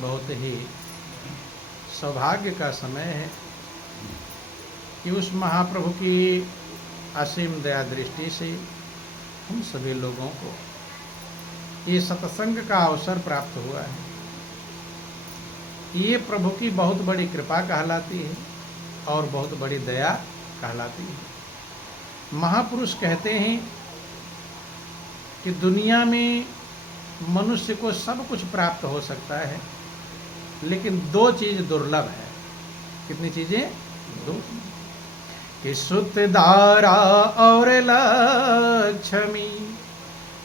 बहुत ही सौभाग्य का समय है कि उस महाप्रभु की असीम दया दृष्टि से हम सभी लोगों को ये सत्संग का अवसर प्राप्त हुआ है। ये प्रभु की बहुत बड़ी कृपा कहलाती है और बहुत बड़ी दया कहलाती है। महापुरुष कहते हैं कि दुनिया में मनुष्य को सब कुछ प्राप्त हो सकता है, लेकिन दो चीज दुर्लभ है। कितनी चीजें? दो। कि सुत दारा और लक्ष्मी,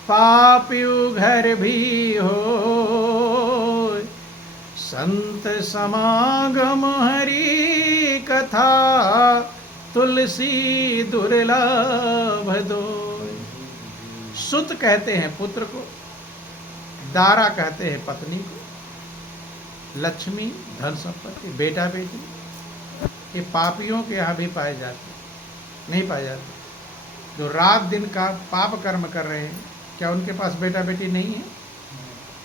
पापियु घर भी हो, संत समागम हरि कथा, तुलसी दुर्लभ दो। सुत कहते हैं पुत्र को, दारा कहते हैं पत्नी को, लक्ष्मी धन संपत्ति, बेटा बेटी, ये पापियों के यहाँ भी पाए जाते नहीं पाए जाते। जो रात दिन का पाप कर्म कर रहे हैं, क्या उनके पास बेटा बेटी नहीं है?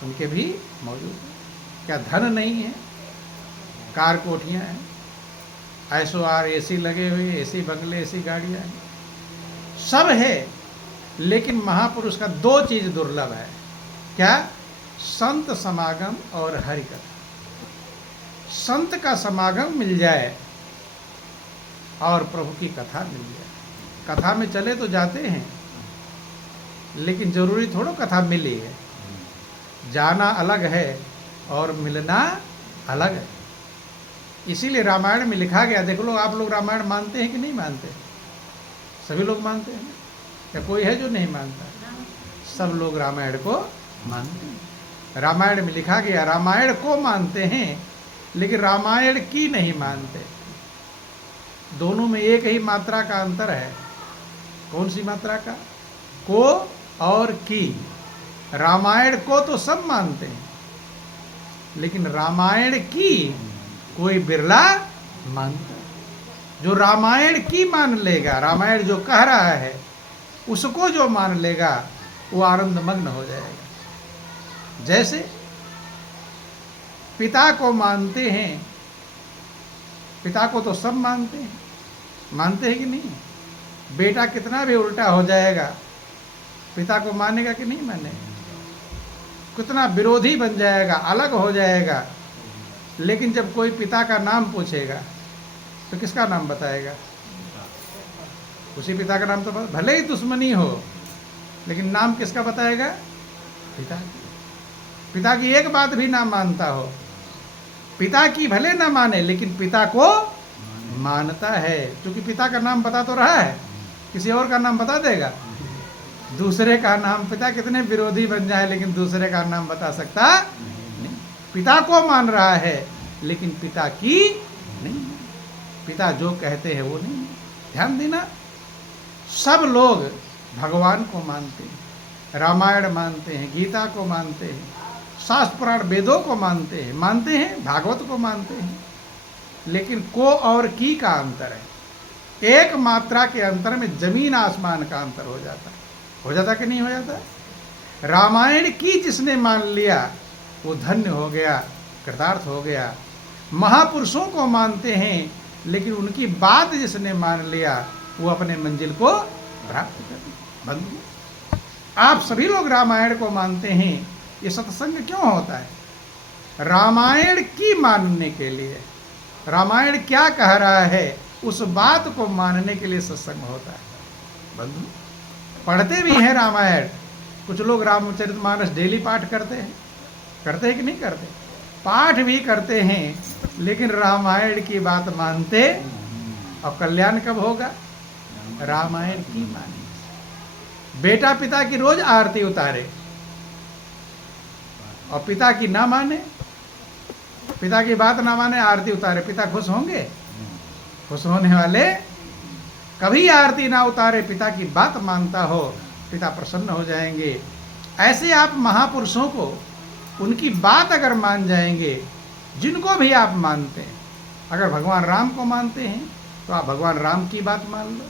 उनके भी मौजूद है। क्या धन नहीं है? कार कोठियाँ हैं, ऐसो आर एसी लगे हुए, एसी बंगले, एसी गाड़ियाँ हैं, सब है। लेकिन महापुरुष का दो चीज दुर्लभ है। क्या? संत समागम और हरि कथा। संत का समागम मिल जाए और प्रभु की कथा मिल जाए। कथा में चले तो जाते हैं, लेकिन जरूरी थोड़ा कथा मिली है। जाना अलग है और मिलना अलग है। इसीलिए रामायण में लिखा गया, देख लो, आप लोग रामायण मानते हैं कि नहीं मानते? सभी लोग मानते हैं या कोई है जो नहीं मानता? सब लोग रामायण को मानते हैं। रामायण में लिखा गया, रामायण को मानते हैं लेकिन रामायण की नहीं मानते। दोनों में एक ही मात्रा का अंतर है। कौन सी मात्रा का? को और की। रामायण को तो सब मानते हैं, लेकिन रामायण की कोई बिरला मानता है। जो रामायण की मान लेगा, रामायण जो कह रहा है उसको जो मान लेगा, वो आनंद मग्न हो जाएगा। जैसे पिता को मानते हैं, पिता को तो सब मानते हैं, मानते हैं कि नहीं? बेटा कितना भी उल्टा हो जाएगा, पिता को मानेगा कि नहीं मानेगा? कितना विरोधी बन जाएगा, अलग हो जाएगा, लेकिन जब कोई पिता का नाम पूछेगा तो किसका नाम बताएगा? उसी पिता का नाम तो भले ही दुश्मनी हो, लेकिन नाम किसका बताएगा? पिता की। पिता की एक बात भी ना मानता हो, पिता की भले ना माने, लेकिन पिता को मानता है, क्योंकि पिता का नाम बता तो रहा है। किसी और का नाम बता देगा? दूसरे का नाम, पिता कितने विरोधी बन जाए लेकिन दूसरे का नाम बता सकता नहीं। पिता को मान रहा है लेकिन पिता की नहीं। पिता जो कहते हैं वो नहीं। ध्यान देना, सब लोग भगवान को मानते हैं, रामायण मानते हैं, गीता को मानते हैं, शास्त्र पुराण वेदों को मानते हैं, भागवत को मानते हैं, लेकिन को और की का अंतर है। एक मात्रा के अंतर में जमीन आसमान का अंतर हो जाता है। हो जाता कि नहीं हो जाता? रामायण की जिसने मान लिया वो धन्य हो गया, कृतार्थ हो गया। महापुरुषों को मानते हैं, लेकिन उनकी बात जिसने मान लिया वो अपने मंजिल को प्राप्त कर दिया। बंधु, आप सभी लोग रामायण को मानते हैं। ये सत्संग क्यों होता है? रामायण की मानने के लिए। रामायण क्या कह रहा है उस बात को मानने के लिए सत्संग होता है। बंधु, पढ़ते भी हैं रामायण। कुछ लोग रामचरितमानस डेली पाठ करते हैं कि नहीं करते? पाठ भी करते हैं, लेकिन रामायण की बात मानते। और कल्याण कब होगा? रामायण की माने। बेटा पिता की रोज आरती उतारे और पिता की ना माने, पिता की बात ना माने, आरती उतारे, पिता खुश होंगे? खुश होने वाले कभी आरती ना उतारे, पिता की बात मानता हो, पिता प्रसन्न हो जाएंगे। ऐसे आप महापुरुषों को, उनकी बात अगर मान जाएंगे, जिनको भी आप मानते हैं, अगर भगवान राम को मानते हैं तो आप भगवान राम की बात मान लो,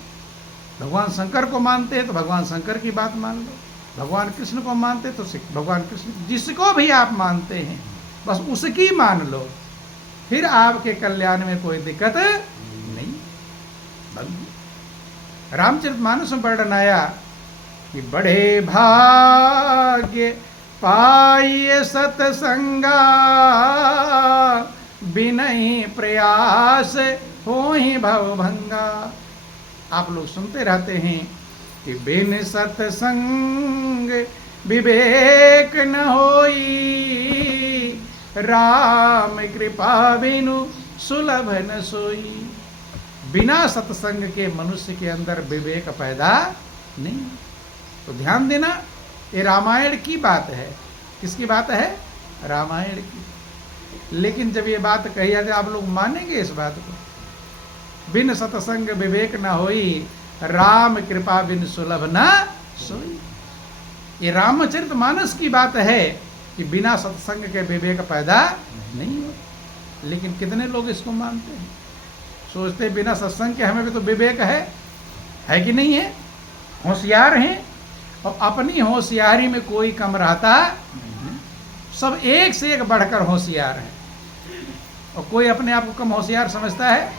भगवान शंकर को मानते हैं तो भगवान शंकर की बात मान लो, भगवान कृष्ण को मानते तो भगवान कृष्ण, जिसको भी आप मानते हैं बस उसकी मान लो, फिर आपके कल्याण में कोई दिक्कत नहीं। रामचरितमानस में वर्णन आया कि बड़े भाग्य पाइए सतसंगा, बिनहि प्रयास होहि भवभंगा। आप लोग सुनते रहते हैं कि बिन सतसंग विवेक न होई, राम कृपा बिनु सुलभ न सोई। बिना सत्संग के मनुष्य के अंदर विवेक पैदा नहीं। तो ध्यान देना, ये रामायण की बात है। किसकी बात है? रामायण की। लेकिन जब ये बात कही जाती, आप लोग मानेंगे इस बात को? बिन सत्संग विवेक न होई, राम कृपा बिन सुलभ न सोई। ये रामचरितमानस की बात है कि बिना सत्संग के विवेक पैदा नहीं हो। लेकिन कितने लोग इसको मानते हैं? सोचते हैं बिना सत्संग के हमें भी तो विवेक है कि नहीं है? होशियार हैं, और अपनी होशियारी में कोई कम रहता नहीं। सब एक से एक बढ़कर होशियार है, और कोई अपने आप को कम होशियार समझता है?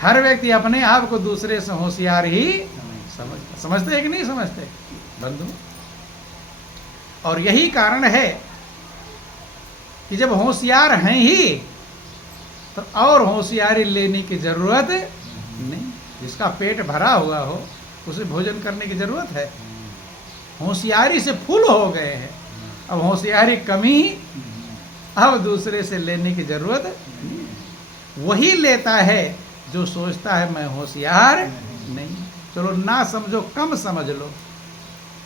हर व्यक्ति अपने आप को दूसरे से होशियार ही समझते हैं कि नहीं समझते बंधु? और यही कारण है कि जब होशियार हैं ही तो और होशियारी लेने की जरूरत नहीं। जिसका पेट भरा हुआ हो उसे भोजन करने की जरूरत है? होशियारी से फुल हो गए हैं, अब होशियारी कमी, अब दूसरे से लेने की जरूरत नहीं। वही लेता है जो सोचता है मैं होशियार नहीं। चलो ना समझो, कम समझ लो।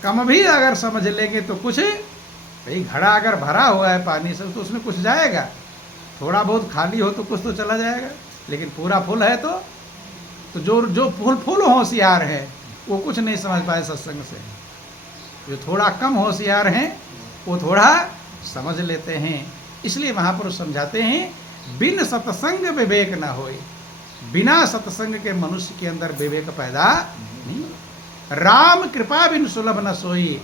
कम भी अगर समझ लेंगे तो कुछ, भाई घड़ा अगर भरा हुआ है पानी से तो उसमें कुछ जाएगा, थोड़ा बहुत खाली हो तो कुछ तो चला जाएगा। लेकिन पूरा फुल है तो जो फुल होशियार है वो कुछ नहीं समझ पाए सत्संग से। जो थोड़ा कम होशियार हैं वो थोड़ा समझ लेते हैं। इसलिए महापुरुष समझाते हैं बिन सत्संग विवेक ना होए। बिना सत्संग के मनुष्य के अंदर विवेक पैदा नहीं। राम कृपा बिन सुलभ न सोई।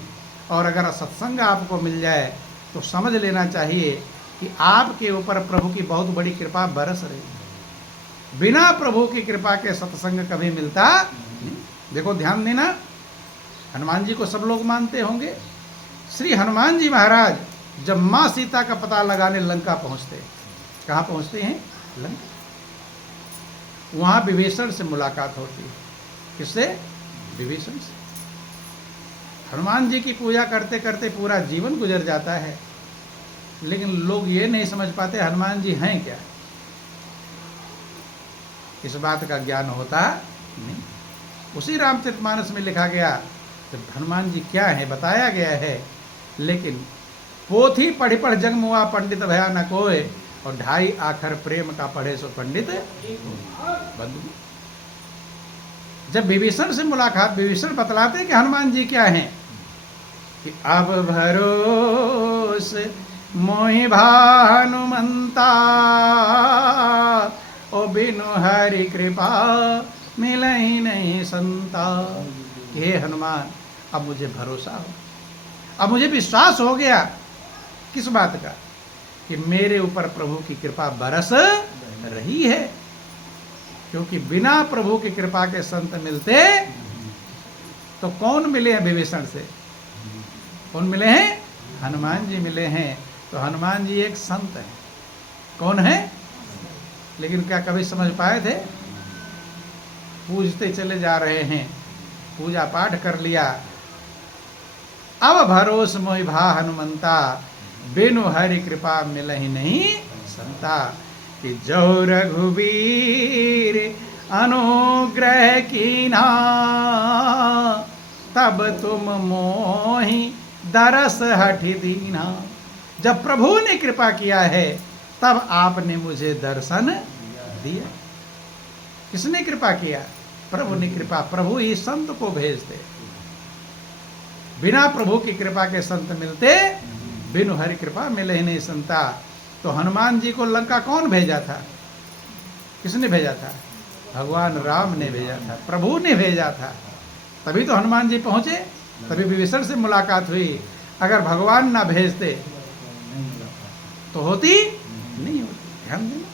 और अगर सत्संग आपको मिल जाए तो समझ लेना चाहिए कि आपके ऊपर प्रभु की बहुत बड़ी कृपा बरस रही है। बिना प्रभु की कृपा के सत्संग कभी मिलता नहीं। देखो ध्यान देना, हनुमान जी को सब लोग मानते होंगे। श्री हनुमान जी महाराज जब माँ सीता का पता लगाने लंका पहुंचते, कहाँ पहुंचते हैं? लंका। वहां विभीषण से मुलाकात होती है। किससे? विभीषण से। हनुमान जी की पूजा करते करते पूरा जीवन गुजर जाता है, लेकिन लोग ये नहीं समझ पाते हनुमान जी हैं क्या। इस बात का ज्ञान होता नहीं। उसी रामचरितमानस में लिखा गया कि हनुमान जी क्या है बताया गया है, लेकिन पोथी पढ़ी पढ़ जग मुआ पंडित भया न कोय, और ढाई आखर प्रेम का पढ़े सो पंडित बंधु। जब विभीषण से मुलाकात, विभीषण बतलाते कि हनुमान जी क्या हैं, कि अब भरोस मोहि भानुमंता, ओ बिनु हरि कृपा मिलहि नहीं संता। हे हनुमान, अब मुझे भरोसा हो, अब मुझे विश्वास हो गया। किस बात का? कि मेरे ऊपर प्रभु की कृपा बरस रही है। क्योंकि बिना प्रभु की कृपा के संत मिलते तो कौन मिले हैं विभीषण से? कौन मिले हैं? हनुमान जी मिले हैं। तो हनुमान जी एक संत है। कौन है? लेकिन क्या कभी समझ पाए थे? पूजते चले जा रहे हैं, पूजा पाठ कर लिया। अब भरोस मोहि भा हनुमंता, बिनु हरि कृपा मिलहि नहीं संता। कि जो रघुवीर अनुग्रह कीना, तब तुम मोहि दरस हठि दीना। जब प्रभु ने कृपा किया है तब आपने मुझे दर्शन दिया। किसने कृपा किया? प्रभु ने कृपा। प्रभु ही संत को भेजते। बिना प्रभु की कृपा के संत मिलते, बिनु हरि कृपा मिले ही नहीं संता। तो हनुमान जी को लंका कौन भेजा था? किसने भेजा था? भगवान राम ने भेजा था, प्रभु ने भेजा था। तभी तो हनुमान जी पहुंचे, तभी विभीषण से मुलाकात हुई। अगर भगवान ना भेजते तो होती नहीं होती। ध्यान देना।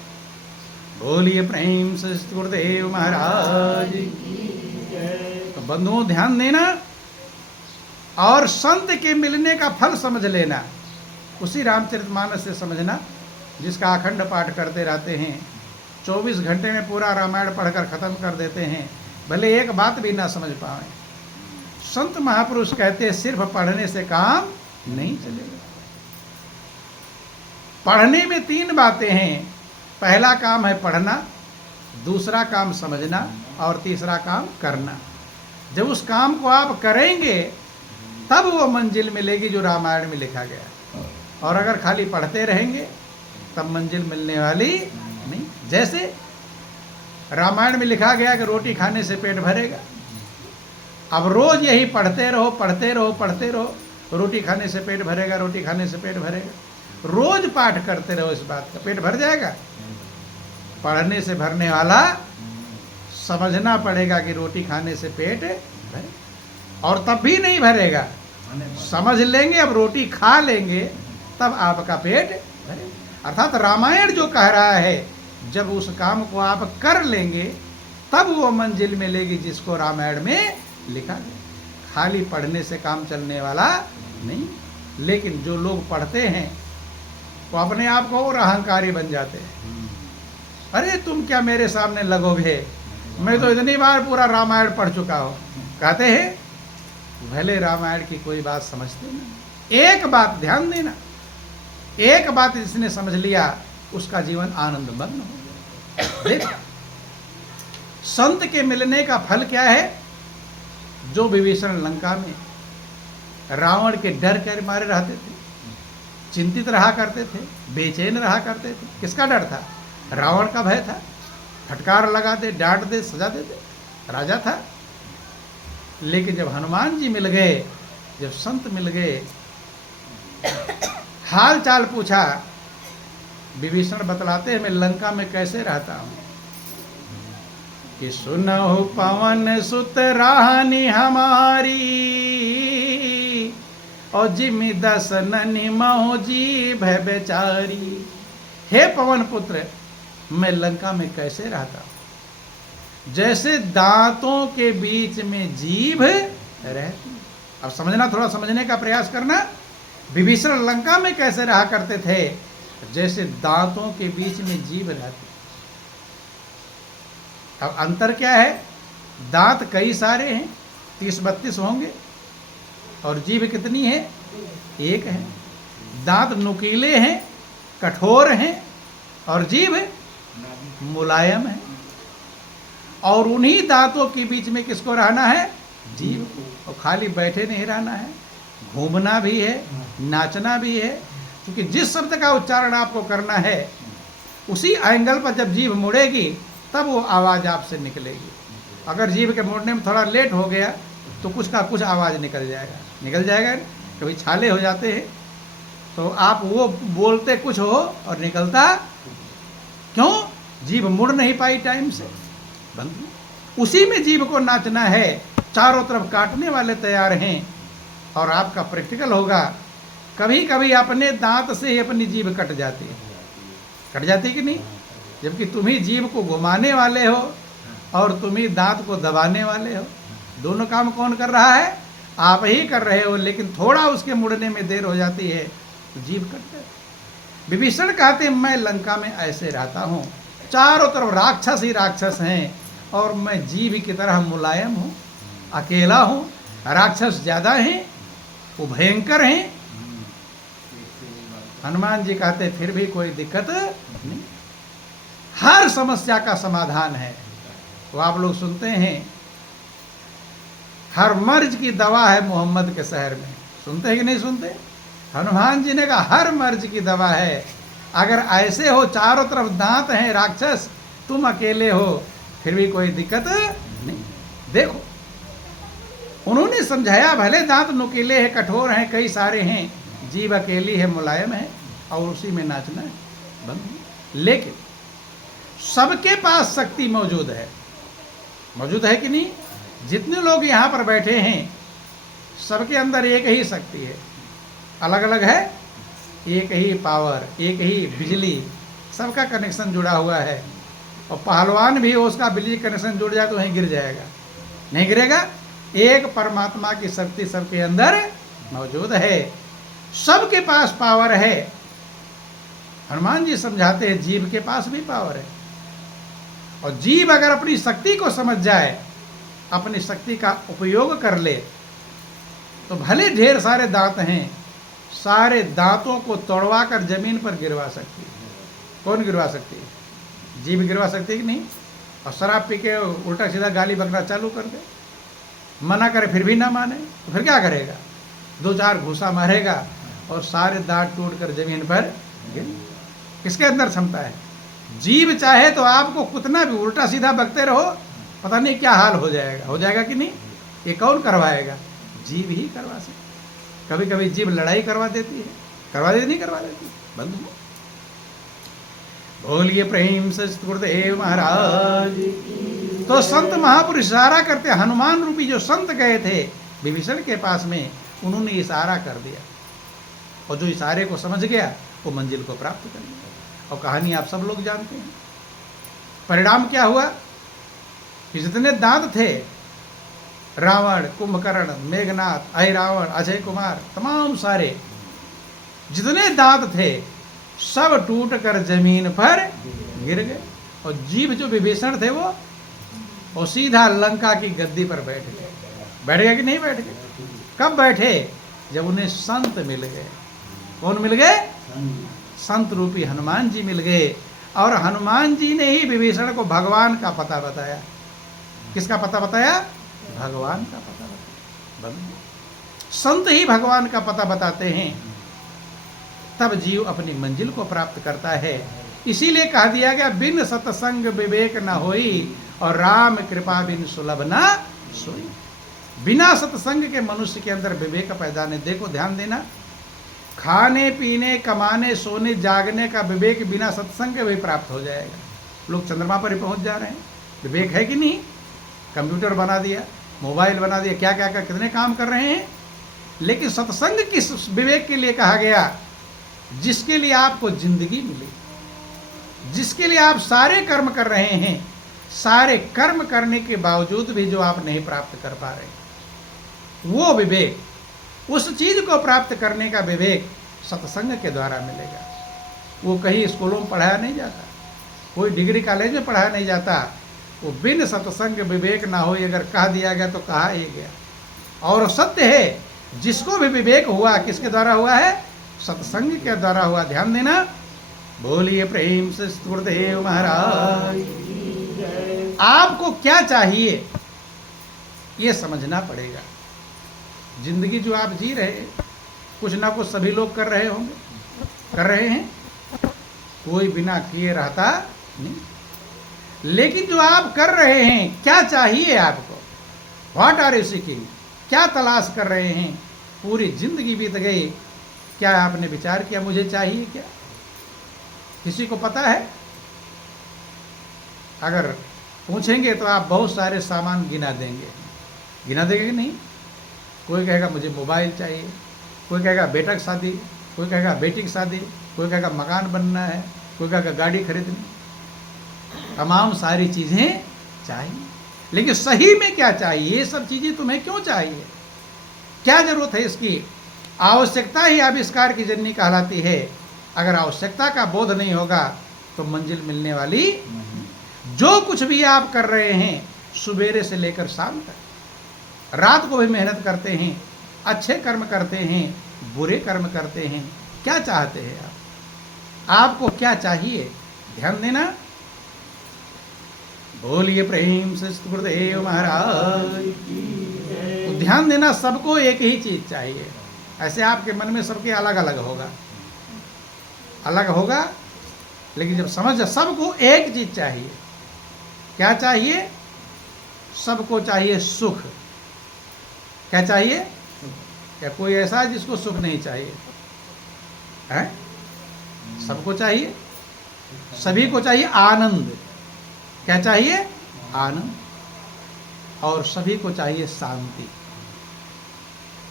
बोलिए प्रेम से गुरुदेव महाराज। तो बंधुओं ध्यान देना और संत के मिलने का फल समझ लेना। उसी रामचरितमानस से समझना जिसका अखंड पाठ करते रहते हैं, 24 घंटे में पूरा रामायण पढ़कर खत्म कर देते हैं, भले एक बात भी ना समझ पाए। संत महापुरुष कहते हैं सिर्फ पढ़ने से काम नहीं चलेगा। पढ़ने में 3 बातें हैं। पहला काम है पढ़ना, दूसरा काम समझना और तीसरा काम करना। जब उस काम को आप करेंगे तब वो मंजिल मिलेगी जो रामायण में लिखा गया। और अगर खाली पढ़ते रहेंगे तब मंजिल मिलने वाली नहीं। जैसे रामायण में लिखा गया कि रोटी खाने से पेट भरेगा। अब रोज यही पढ़ते रहो पढ़ते रहो पढ़ते रहो, रोटी खाने से पेट भरेगा, रोटी खाने से पेट भरेगा। रोज पाठ करते रहो इस बात का, पेट भर जाएगा? पढ़ने से भरने वाला समझना पड़ेगा कि रोटी खाने से पेट भरे, और तब भी नहीं भरेगा। समझ लेंगे, अब रोटी खा लेंगे तब आपका पेट भरे। अर्थात रामायण जो कह रहा है जब उस काम को आप कर लेंगे तब वो मंजिल मिलेगी जिसको रामायण में लिखा गया। खाली पढ़ने से काम चलने वाला नहीं। लेकिन जो लोग पढ़ते हैं वो अपने आप को और अहंकारी बन जाते हैं। अरे तुम क्या मेरे सामने लगोगे, मैं तो इतनी बार पूरा रामायण पढ़ चुका हूँ। कहते हैं भले रामायण की कोई बात समझते ना। एक बात ध्यान देना, एक बात जिसने समझ लिया उसका जीवन आनंद मग्न हो गया। देख, संत के मिलने का फल क्या है? जो विभीषण लंका में रावण के डर के मारे रहते थे, चिंतित रहा करते थे, बेचैन रहा करते थे। किसका डर था? रावण का भय था। फटकार लगा दे, डांट दे, सजा दे दे, राजा था। लेकिन जब हनुमान जी मिल गए, जब संत मिल गए, हाल चाल पूछा, विभीषण बतलाते हैं मैं लंका में कैसे रहता हूं कि सुनहु पवन सुत रानी हमारी और जिमि दसन निमहु जी भय बेचारी। हे पवन पुत्र, मैं लंका में कैसे रहता हूं जैसे दांतों के बीच में जीभ रहती। अब समझना, थोड़ा समझने का प्रयास करना। विभीषण लंका में कैसे रहा करते थे? जैसे दांतों के बीच में जीभ रहती। अब अंतर क्या है? दांत कई सारे हैं, 30-32 होंगे, और जीभ कितनी है? एक है। दांत नुकीले हैं, कठोर हैं, और जीभ मुलायम है। और उन्हीं दांतों के बीच में किसको रहना है? जीभ को। और खाली बैठे नहीं रहना है, घूमना भी है, नाचना भी है। क्योंकि जिस शब्द का उच्चारण आपको करना है उसी एंगल पर जब जीभ मुड़ेगी तब वो आवाज़ आपसे निकलेगी। अगर जीभ के मुड़ने में थोड़ा लेट हो गया तो कुछ का कुछ आवाज़ निकल जाएगा। कभी छाले हो जाते हैं तो आप वो बोलते कुछ हो और निकलता क्यों? जीभ मुड़ नहीं पाई टाइम से। बंद। उसी में जीभ को नाचना है। चारों तरफ काटने वाले तैयार हैं और आपका प्रैक्टिकल होगा। कभी कभी अपने दांत से ही अपनी जीभ कट जाती है। कट जाती कि नहीं? जबकि तुम ही जीभ को घुमाने वाले हो और तुम ही दांत को दबाने वाले हो। दोनों काम कौन कर रहा है? आप ही कर रहे हो। लेकिन थोड़ा उसके मुड़ने में देर हो जाती है तो जीभ कट जाती। विभीषण कहते मैं लंका में ऐसे रहता हूँ, चारों तरफ राक्षस ही राक्षस हैं और मैं जीभ की तरह मुलायम हूँ, अकेला हूँ। राक्षस ज़्यादा हैं, वो भयंकर हैं। हनुमान जी कहते फिर भी कोई दिक्कत नहीं, हर समस्या का समाधान है। वो आप लोग सुनते हैं हर मर्ज की दवा है मोहम्मद के शहर में। सुनते हैं कि नहीं सुनते? हनुमान जी ने कहा हर मर्ज की दवा है। अगर ऐसे हो, चारों तरफ दांत हैं राक्षस, तुम अकेले हो, फिर भी कोई दिक्कत नहीं। देखो, उन्होंने समझाया भले दांत नुकीले हैं, कठोर हैं, कई सारे हैं, जीभ अकेली है, मुलायम है, और उसी में नाचना है। बंद। लेकिन सबके पास शक्ति मौजूद है कि नहीं? जितने लोग यहाँ पर बैठे हैं सबके अंदर एक ही शक्ति है। अलग अलग है? एक ही पावर, एक ही बिजली, सबका कनेक्शन जुड़ा हुआ है। और पहलवान भी उसका बिजली कनेक्शन जुड़ जाए तो वहीं गिर जाएगा, नहीं गिरेगा। एक परमात्मा की शक्ति सबके अंदर मौजूद है, सबके पास पावर है। हनुमान जी समझाते हैं जीव के पास भी पावर है, और जीव अगर अपनी शक्ति को समझ जाए, अपनी शक्ति का उपयोग कर ले, तो भले ढेर सारे दांत हैं, सारे दांतों को तोड़वा कर जमीन पर गिरवा सकती है। कौन गिरवा सकती है? जीभ गिरवा सकती है कि नहीं? और शराब पी के उल्टा सीधा गाली बकना चालू कर दे, मना करे फिर भी ना माने, तो फिर क्या करेगा? 2-4 घूसा मारेगा और सारे दांत टूट कर जमीन पर गिर। किसके अंदर क्षमता है? जीभ चाहे तो आपको कितना भी उल्टा सीधा बकते रहो, पता नहीं क्या हाल हो जाएगा। हो जाएगा कि नहीं? ये कौन करवाएगा? जीभ ही करवा सकती। कभी कभी जीभ लड़ाई करवा देती है, करवा देती नहीं? करवा देती। बंधु बोलिए प्रेम से गुरुदेव महाराज। तो संत महापुरुष इशारा करते, हनुमान रूपी जो संत गए थे विभीषण के पास में, उन्होंने इशारा कर दिया, और जो इशारे को समझ गया वो मंजिल को प्राप्त कर लिया। और कहानी आप सब लोग जानते हैं। परिणाम क्या हुआ कि जितने दांत थे, रावण, कुंभकर्ण, मेघनाथ, अहिरावण, अजय कुमार, तमाम सारे जितने दांत थे सब टूट कर जमीन पर गिर गए। और जीव जो विभीषण थे वो सीधा लंका की गद्दी पर बैठ गए। बैठ गए कि नहीं बैठ गए? कब बैठे? जब उन्हें संत मिल गए। कौन मिल गए? संत रूपी हनुमान जी मिल गए। और हनुमान जी ने ही विभीषण को भगवान का पता बताया। किसका पता बताया? भगवान का पता बताया। संत ही भगवान का पता बताते हैं, तब जीव अपनी मंजिल को प्राप्त करता है। इसीलिए कह दिया गया, बिन सत्संग विवेक न होई, और राम कृपा बिन सुलभ न सोई। बिना सत्संग के मनुष्य के अंदर विवेक पैदा नहीं। देखो ध्यान देना, खाने पीने, कमाने, सोने, जागने का विवेक बिना सत्संग के भी प्राप्त हो जाएगा। लोग चंद्रमा पर ही पहुंच जा रहे हैं। विवेक है कि नहीं? कंप्यूटर बना दिया, मोबाइल बना दिया, क्या क्या क्या कितने काम कर रहे हैं। लेकिन सत्संग किस विवेक के लिए कहा गया? जिसके लिए आपको जिंदगी मिली, जिसके लिए आप सारे कर्म कर रहे हैं, सारे कर्म करने के बावजूद भी जो आप नहीं प्राप्त कर पा रहे, वो विवेक, उस चीज को प्राप्त करने का विवेक सत्संग के द्वारा मिलेगा। वो कहीं स्कूलों में पढ़ाया नहीं जाता, कोई डिग्री कॉलेज में पढ़ाया नहीं जाता। वो बिन सत्संग विवेक ना हो, अगर कह दिया गया तो कहा ही गया। और सत्य है, जिसको भी विवेक हुआ किसके द्वारा हुआ है? सत्संग के द्वारा हुआ। ध्यान देना। बोलिए प्रेम से गुरुदेव महाराज। आपको क्या चाहिए ये समझना पड़ेगा। जिंदगी जो आप जी रहे, कुछ ना कुछ सभी लोग कर रहे होंगे, कर रहे हैं, कोई बिना किए रहता नहीं। लेकिन जो आप कर रहे हैं, क्या चाहिए आपको? What are you seeking? क्या तलाश कर रहे हैं? पूरी जिंदगी बीत गई, क्या आपने विचार किया मुझे चाहिए क्या? किसी को पता है? अगर पूछेंगे तो आप बहुत सारे सामान गिना देंगे। गिना देंगे कि नहीं? कोई कहेगा मुझे मोबाइल चाहिए, कोई कहेगा बेटा की शादी, कोई कहेगा बेटी की शादी, कोई कहेगा मकान बनना है, कोई कहेगा गाड़ी खरीदनी। तमाम सारी चीज़ें चाहिए, लेकिन सही में क्या चाहिए? ये सब चीज़ें तुम्हें क्यों चाहिए? क्या जरूरत है इसकी? आवश्यकता ही आविष्कार की जननी कहलाती है। अगर आवश्यकता का बोध नहीं होगा तो मंजिल मिलने वाली नहीं। जो कुछ भी आप कर रहे हैं, सुबेरे से लेकर शाम तक, रात को भी मेहनत करते हैं, अच्छे कर्म करते हैं, बुरे कर्म करते हैं, क्या चाहते हैं आप? आपको क्या चाहिए? ध्यान देना। बोलिए प्रेम से गुरुदेव महाराज। तो ध्यान देना, सबको एक ही चीज चाहिए। ऐसे आपके मन में सबके अलग अलग होगा, अलग होगा, लेकिन जब समझ सबको एक चीज चाहिए। क्या चाहिए? सबको चाहिए सुख। क्या चाहिए? क्या कोई ऐसा है जिसको सुख नहीं चाहिए? है? सबको चाहिए, सभी को चाहिए आनंद। क्या चाहिए? आनंद। और सभी को चाहिए शांति।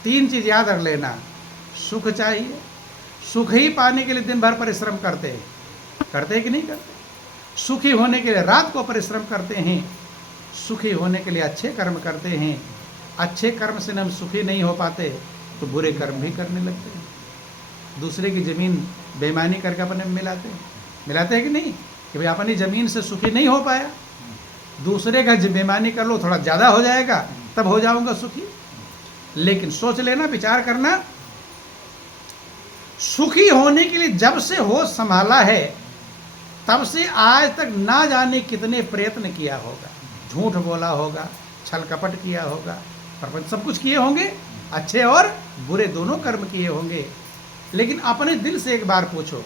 3 चीज याद रख लेना। सुख चाहिए, सुख ही पाने के लिए दिन भर परिश्रम करते हैं, करते हैं कि नहीं करते? सुखी होने के लिए रात को परिश्रम करते हैं, सुखी होने के लिए अच्छे कर्म करते हैं। अच्छे कर्म से हम सुखी नहीं हो पाते तो बुरे कर्म भी करने लगते हैं। दूसरे की ज़मीन बेईमानी करके अपने में मिलाते हैं कि नहीं, कि भाई अपनी ज़मीन से सुखी नहीं हो पाया, दूसरे का बेईमानी कर लो, थोड़ा ज़्यादा हो जाएगा तब हो जाऊंगा सुखी। लेकिन सोच लेना, विचार करना, सुखी होने के लिए जब से होश संभाला है तब से आज तक ना जाने कितने प्रयत्न किया होगा, झूठ बोला होगा, छल कपट किया होगा, प्रपंच सब कुछ किए होंगे, अच्छे और बुरे दोनों कर्म किए होंगे। लेकिन अपने दिल से एक बार पूछो,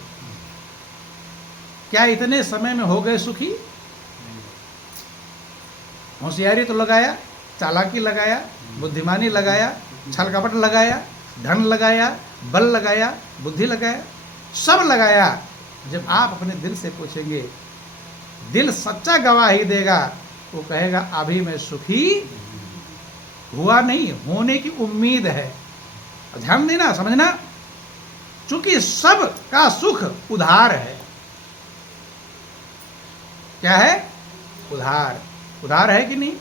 क्या इतने समय में हो गए सुखी? होशियारी तो लगाया, चालाकी लगाया, बुद्धिमानी लगाया, छल कपट लगाया, धन लगाया, बल लगाया, बुद्धि लगाया, सब लगाया। जब आप अपने दिल से पूछेंगे, दिल सच्चा गवाही देगा, वो कहेगा अभी मैं सुखी हुआ नहीं, होने की उम्मीद है। ध्यान देना, समझना, चूंकि सब का सुख उधार है। क्या है? उधार। उधार है कि नहीं?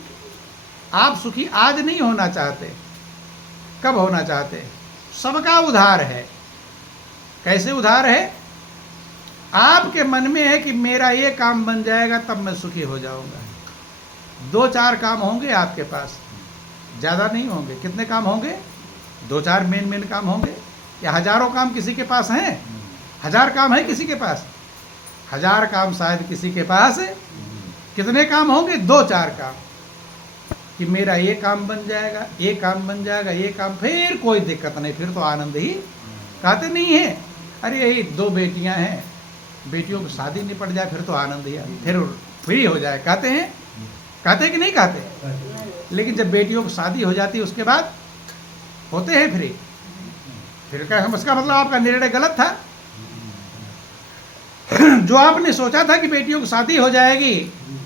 आप सुखी आज नहीं होना चाहते, कब होना चाहते? सबका उधार है। कैसे उधार है? आपके मन में है कि मेरा ये काम बन जाएगा तब मैं सुखी हो जाऊंगा। 2-4 काम होंगे आपके पास, ज़्यादा नहीं होंगे। कितने काम होंगे? 2-4 मेन काम होंगे, या हजारों काम किसी के पास हैं? 1000 काम है किसी के पास? 1000 काम शायद किसी के पास है। कितने काम होंगे? 2-4 काम, कि मेरा ये काम बन जाएगा, ये काम बन जाएगा, ये काम, फिर कोई दिक्कत नहीं, फिर तो आनंद ही। कहते नहीं है, अरे यही 2 बेटियां हैं, बेटियों की शादी निपट जाए फिर तो आनंद ही, फिर फ्री हो जाए। कहते हैं? कहते कि नहीं कहते? लेकिन जब बेटियों की शादी हो जाती है उसके बाद होते हैं फ्री, फिर क्या? इसका मतलब आपका निर्णय गलत था। जो आपने सोचा था कि बेटियों की शादी हो जाएगी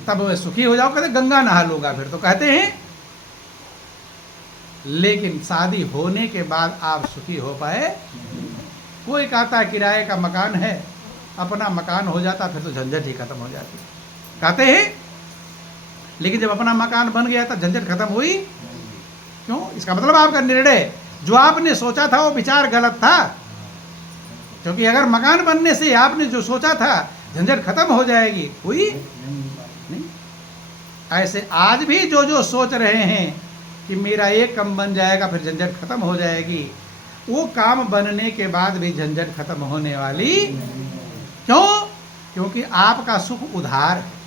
तब मैं सुखी हो जाऊं, कहते गंगा नहा लूंगा फिर तो, कहते हैं। लेकिन शादी होने के बाद आप सुखी हो पाए? कोई कहता है किराए का मकान है, अपना मकान हो जाता फिर तो झंझट ही खत्म हो जाती, कहते हैं। लेकिन जब अपना मकान बन गया तब झंझट खत्म हुई क्यों? इसका मतलब आपका निर्णय, जो आपने सोचा था वो विचार गलत था। क्योंकि अगर मकान बनने से आपने जो सोचा था झंझट खत्म हो जाएगी, हुई नहीं। ऐसे आज भी जो सोच रहे हैं कि मेरा एक काम बन जाएगा फिर झंझट खत्म हो जाएगी, वो काम बनने के बाद भी झंझट खत्म होने वाली। क्यों? क्योंकि आपका सुख उधार है।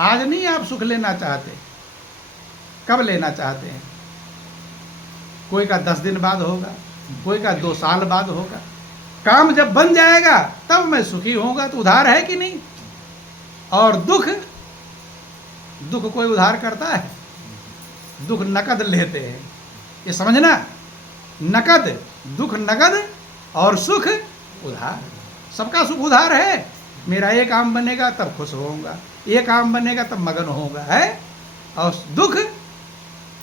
आज नहीं आप सुख लेना चाहते, कब लेना चाहते हैं? कोई का 10 दिन बाद होगा, कोई का 2 साल बाद होगा। काम जब बन जाएगा तब मैं सुखी होऊंगा, तो उधार है कि नहीं? और दुख कोई उधार करता है? दुख नकद लेते हैं, ये समझना। नकद, दुख नकद और सुख उधार। सबका सुख उधार है। मेरा ये काम बनेगा तब खुश होऊंगा, ये काम बनेगा तब मगन होगा, है। और दुख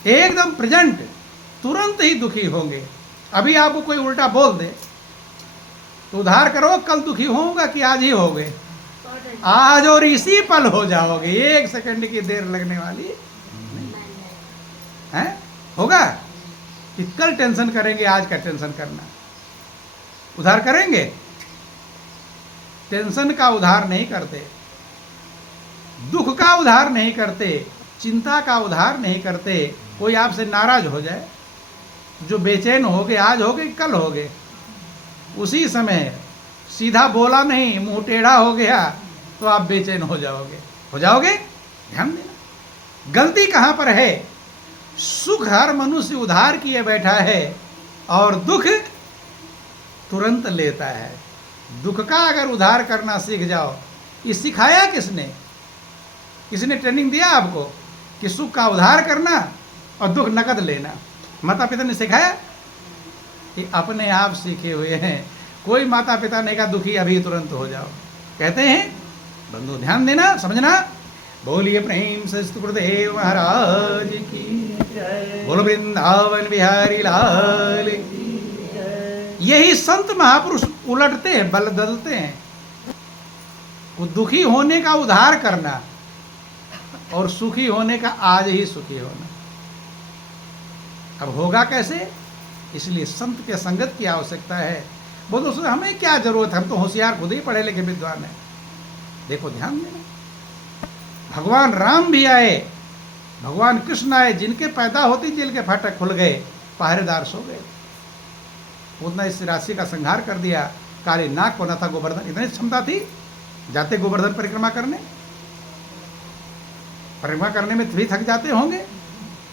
एकदम प्रेजेंट, तुरंत ही दुखी होंगे। अभी आपको कोई उल्टा बोल दे तो उधार करो, कल दुखी होगा कि आज ही होगे? आज और इसी पल हो जाओगे, 1 सेकंड की देर लगने वाली है। होगा कि कल टेंशन करेंगे, आज का टेंशन करना। उधार करेंगे? टेंशन का उधार नहीं करते, दुख का उधार नहीं करते, चिंता का उधार नहीं करते। कोई आपसे नाराज हो जाए, जो बेचैन हो गए, आज हो गए कल हो गए, उसी समय सीधा बोला नहीं, मुंह टेढ़ा हो गया तो आप बेचैन हो जाओगे। ध्यान देना, गलती कहां पर है? सुख हर मनुष्य उधार किए बैठा है और दुख तुरंत लेता है। दुख का अगर उधार करना सीख जाओ, ये सिखाया किसने? किसने ट्रेनिंग दिया आपको कि सुख का उधार करना और दुख नकद लेना? माता पिता ने सिखाया? कि अपने आप सीखे हुए हैं। कोई माता पिता ने कहा दुखी अभी तुरंत हो जाओ, कहते हैं। बंधु ध्यान देना, समझना। बोलिए प्रेम से गुरुदेव महाराज की, बोलो वृंदावन बिहारी लाल की। यही संत महापुरुष उलटते हैं, बल बदलते हैं। वो दुखी होने का उद्धार करना और सुखी होने का आज ही सुखी होना। अब होगा कैसे? इसलिए संत के संगत की आवश्यकता है। बोलो दोस्तों, हमें क्या जरूरत है, हम तो होशियार, खुद ही पढ़े लिखे विद्वान हैं। देखो ध्यान देना, भगवान राम भी आए, भगवान कृष्ण आए, जिनके पैदा होते जेल के फाटक खुल गए, पहरेदार सो गए। उतना इस राशि का संहार कर दिया। काली नाग को न था गोवर्धन, इतनी क्षमता थी, जाते गोवर्धन परिक्रमा करने में भी थक जाते होंगे,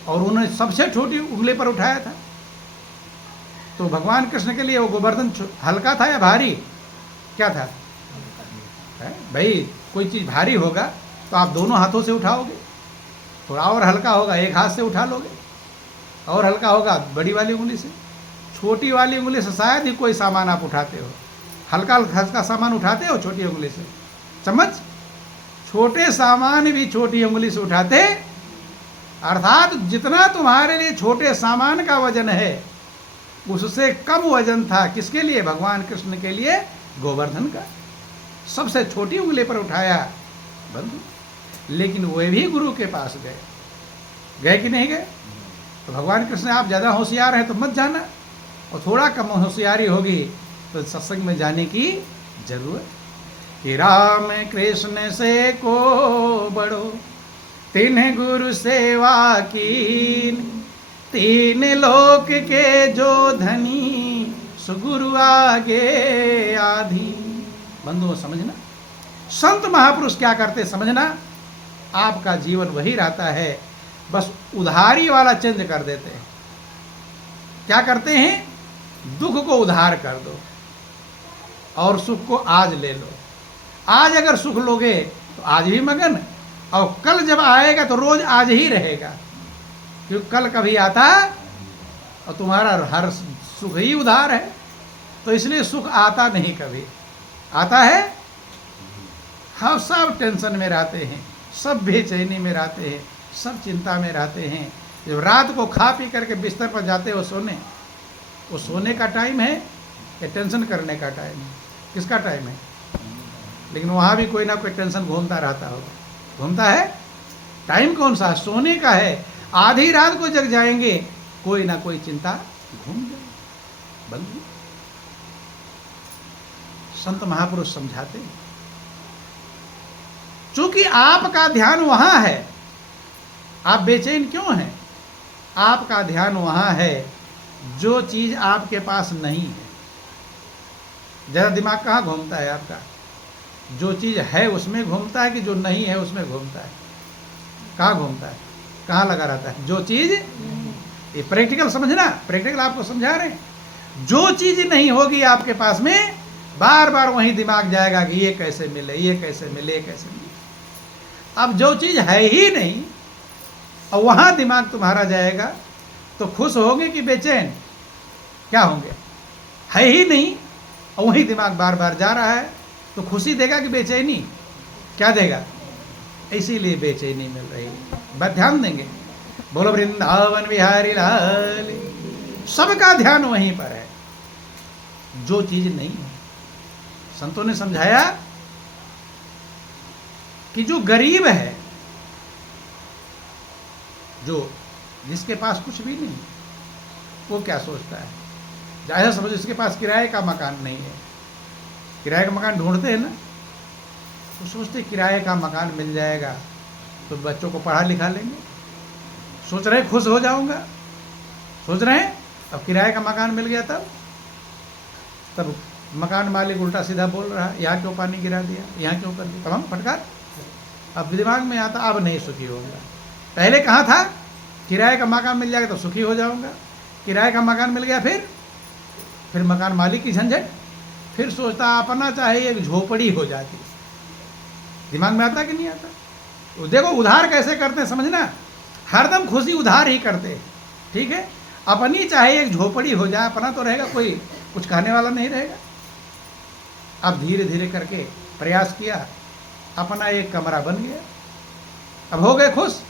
और उन्होंने सबसे छोटी उंगली पर उठाया था। तो भगवान कृष्ण के लिए वो गोवर्धन हल्का था या भारी? क्या था? भाई कोई चीज भारी होगा तो आप दोनों हाथों से उठाओगे, थोड़ा और हल्का होगा एक हाथ से उठा लोगे, और हल्का होगा बड़ी वाली उंगली से। छोटी वाली उंगली से शायद ही कोई सामान आप उठाते हो। हल्का हल्का सामान उठाते हो छोटी उंगली से? चम्मच? छोटे सामान भी छोटी उंगली से उठाते। अर्थात जितना तुम्हारे लिए छोटे सामान का वजन है, उससे कम वजन था किसके लिए? भगवान कृष्ण के लिए गोवर्धन का। सबसे छोटी उंगली पर उठाया बंधु। लेकिन वे भी गुरु के पास गए कि नहीं गए? तो भगवान कृष्ण, आप ज़्यादा होशियार हैं तो मत जाना, और थोड़ा कम होशियारी होगी तो सत्संग में जाने की जरूरत। कि राम कृष्ण से को बड़ो, तिन्ह गुरु सेवा कीन, तीन लोक के जो धनी, सुगुरु आगे आधी। बंधुओं समझना, संत महापुरुष क्या करते समझना, आपका जीवन वही रहता है, बस उधारी वाला चेंज कर देते हैं। क्या करते हैं? दुख को उधार कर दो और सुख को आज ले लो। आज अगर सुख लोगे तो आज भी मगन, और कल जब आएगा तो रोज आज ही रहेगा, क्योंकि कल कभी आता और तुम्हारा हर सुख ही उधार है। तो इसलिए सुख आता नहीं, कभी आता है। हम सब टेंशन में रहते हैं, सब बेचैनी में रहते हैं, सब चिंता में रहते हैं। जब रात को खा पी करके बिस्तर पर जाते हो सोने, वो सोने का टाइम है या टेंशन करने का टाइम है? किसका टाइम है? लेकिन वहाँ भी कोई ना कोई टेंशन घूमता रहता होगा। घूमता है? टाइम कौन सा? सोने का है। आधी रात को जग जाएंगे, कोई ना कोई चिंता घूम जाए। बंधु, संत महापुरुष समझाते हैं, चूंकि आपका ध्यान वहां है, आप बेचैन क्यों हैं? आपका ध्यान वहां है जो चीज आपके पास नहीं है। जरा दिमाग कहाँ घूमता है आपका? जो चीज है उसमें घूमता है कि जो नहीं है उसमें घूमता है? कहाँ घूमता है? कहाँ लगा रहता है? जो चीज, ये प्रैक्टिकल समझना, प्रैक्टिकल आपको समझा रहे हैं। जो चीज नहीं होगी आपके पास में, बार बार वही दिमाग जाएगा कि ये कैसे मिले, ये कैसे मिले, ये कैसे मिले। अब जो चीज है ही नहीं और वहां दिमाग तुम्हारा जाएगा, तो खुश होंगे कि बेचैन? क्या होंगे? है ही नहीं और वही दिमाग बार बार जा रहा है, तो खुशी देगा कि बेचैनी? क्या देगा? इसीलिए बेचैनी मिल रही है। बस ध्यान देंगे। बोलो वृंदावन बिहारी लाल। सबका ध्यान वहीं पर है, जो चीज नहीं है। संतों ने समझाया कि जो गरीब है, जो जिसके पास कुछ भी नहीं, वो क्या सोचता है? जाहिर समझो, इसके पास किराए का मकान नहीं है, किराए का मकान ढूंढते हैं ना, तो सोचते किराए का मकान मिल जाएगा तो बच्चों को पढ़ा लिखा लेंगे। सोच रहे खुश हो जाऊंगा, सोच रहे हैं। अब किराए का मकान मिल गया, तब मकान मालिक उल्टा सीधा बोल रहा है, यहाँ क्यों पानी गिरा दिया, यहाँ क्यों कर दिया, तमाम फटकार। अब दिमाग में आता, अब नहीं सुखी होगा। पहले कहा था किराए का मकान मिल जाएगा तो सुखी हो जाऊंगा, किराए का मकान मिल गया, फिर मकान मालिक की झंझट, फिर सोचता अपना चाहे एक झोपड़ी हो जाती। दिमाग में आता कि नहीं आता? तो देखो उधार कैसे करते हैं समझना, हरदम खुशी उधार ही करते हैं। ठीक है, अपनी चाहे एक झोपड़ी हो जाए, अपना तो रहेगा, कोई कुछ खाने वाला नहीं रहेगा। अब धीरे धीरे करके प्रयास किया, अपना एक कमरा बन गया, अब हो गए खुश।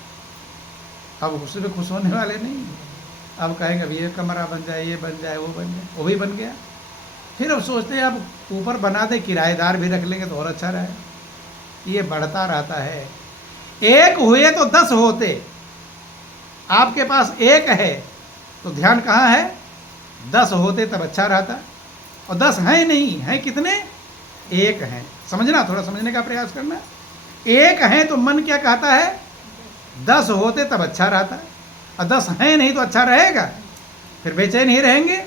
अब उसमें खुश होने वाले नहीं, अब कहेंगे अब ये कमरा बन जाए, ये बन जाए, वो बन जाए, वो भी बन गया। फिर अब सोचते हैं अब ऊपर बना दे, किराएदार भी रख लेंगे तो और अच्छा रहे। ये बढ़ता रहता है। एक हुए तो 10 होते, आपके पास एक है तो ध्यान कहाँ है? 10 होते तब अच्छा रहता, और 10 हैं नहीं, हैं कितने? एक हैं। समझना, थोड़ा समझने का प्रयास करना। एक हैं तो मन क्या कहता है? 10 होते तब अच्छा रहता, और 10 हैं नहीं तो अच्छा रहेगा? फिर बेचैन ही रहेंगे।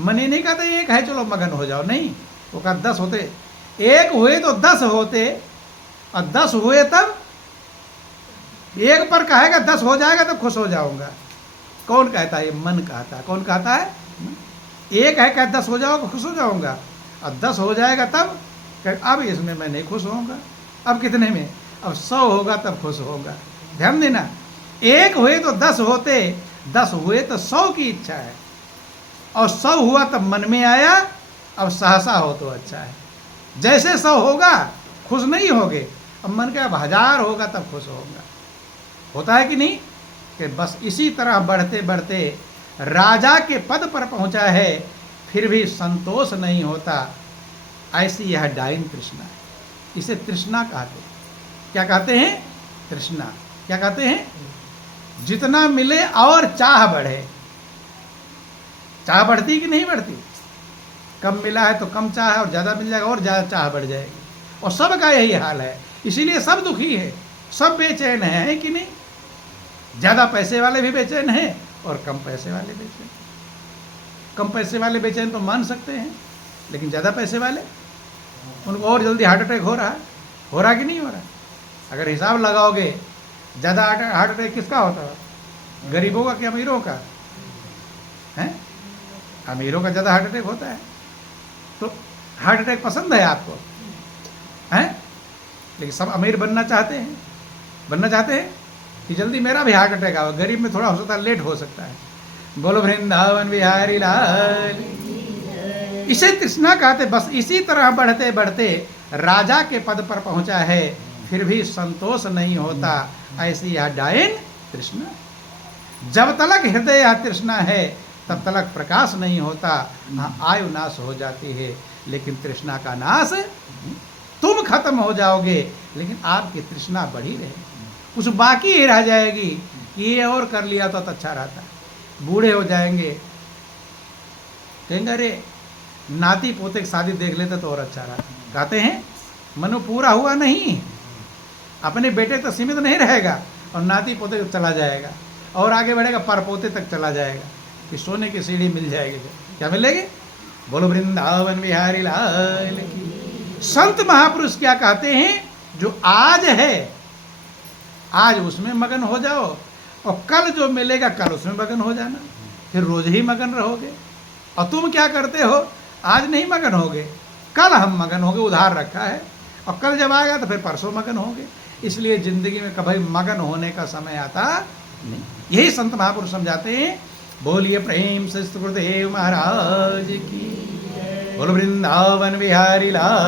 मन ही नहीं कहता एक है चलो मगन हो जाओ, नहीं, वो कहा 10 होते। एक हुए तो 10 होते, और 10 हुए तब एक पर कहेगा 10 हो जाएगा तब खुश हो जाऊंगा। कौन कहता है? ये मन कहता है। कौन कहता है? एक है कह 10 हो जाओगे खुश हो जाऊंगा, और 10 हो जाएगा तब अब इसमें मैं नहीं खुश होऊंगा। अब कितने में? अब 100 होगा तब खुश होगा। ध्यान देना, एक हुए तो 10 होते, 10 हुए तो 100 की इच्छा है, और 100 हुआ तब मन में आया अब सहसा हो तो अच्छा है। जैसे 100 होगा खुश नहीं होगे, अब मन का अब 1000 होगा तब खुश होगा। होता है कि नहीं? कि बस इसी तरह बढ़ते बढ़ते राजा के पद पर पहुंचा है, फिर भी संतोष नहीं होता। ऐसी यह डाइन तृष्णा है। इसे तृष्णा कहते हैं। क्या कहते हैं? तृष्णा। क्या कहते हैं? जितना मिले और चाह बढ़े। चाह बढ़ती कि नहीं बढ़ती? कम मिला है तो कम चाह है, और ज़्यादा मिल जाएगा और ज़्यादा चाह बढ़ जाएगी। और सबका यही हाल है, इसीलिए सब दुखी है, सब बेचैन है कि नहीं? ज़्यादा पैसे वाले भी बेचैन हैं और कम पैसे वाले बेचैन। कम पैसे वाले बेचैन तो मान सकते हैं, लेकिन ज़्यादा पैसे वाले उनको और जल्दी हार्ट अटैक हो रहा कि नहीं हो रहा? अगर हिसाब लगाओगे ज़्यादा हार्ट अटैक किसका होता है? गरीबों का कि अमीरों का? हैं? अमीरों का ज़्यादा हार्ट अटैक होता है। तो हार्ट अटैक पसंद है आपको? हैं? लेकिन सब अमीर बनना चाहते हैं कि जल्दी मेरा भी हार्ट अटैक आवे। गरीब में थोड़ा हो सकता है, लेट हो सकता है। बोलो वृंदावन बिहारी लाल। इसे तृष्णा कहते। बस इसी तरह बढ़ते बढ़ते राजा के पद पर पहुंचा है, फिर भी संतोष नहीं होता। ऐसी यह डाइन तृष्णा। जब तलक हृदय यह तृष्णा है तब तलक प्रकाश नहीं होता। हाँ, आयु नाश हो जाती है, लेकिन तृष्णा का नाश तुम खत्म हो जाओगे, लेकिन आपकी तृष्णा बढ़ी रहेगी। कुछ बाकी ही रह जाएगी कि ये और कर लिया तो अच्छा रहता। बूढ़े हो जाएंगे, कहेंगे अरे नाती पोते की शादी देख लेते तो और अच्छा रहता। कहते हैं मनु पूरा हुआ नहीं, अपने बेटे तक सीमित नहीं रहेगा, और नाती पोते तक चला जाएगा, और आगे बढ़ेगा परपोते तक चला जाएगा, कि सोने की सीढ़ी मिल जाएगी। क्या मिलेगी? बोलो वृंदावन बिहारी लाल की। संत महापुरुष क्या कहते हैं? जो आज है आज उसमें मगन हो जाओ, और कल जो मिलेगा कल उसमें मगन हो जाना, फिर रोज ही मगन रहोगे। और तुम क्या करते हो? आज नहीं मगन होगे, कल हम मगन होगे, उधार रखा है, और कल जब आएगा तो फिर परसों मगन होगे। इसलिए जिंदगी में कभी मगन होने का समय आता नहीं। यही संत महापुरुष समझाते हैं। बोलिए प्रेम से गुरुदेव महाराज की। बोलो वृंदावन बिहारी लाल।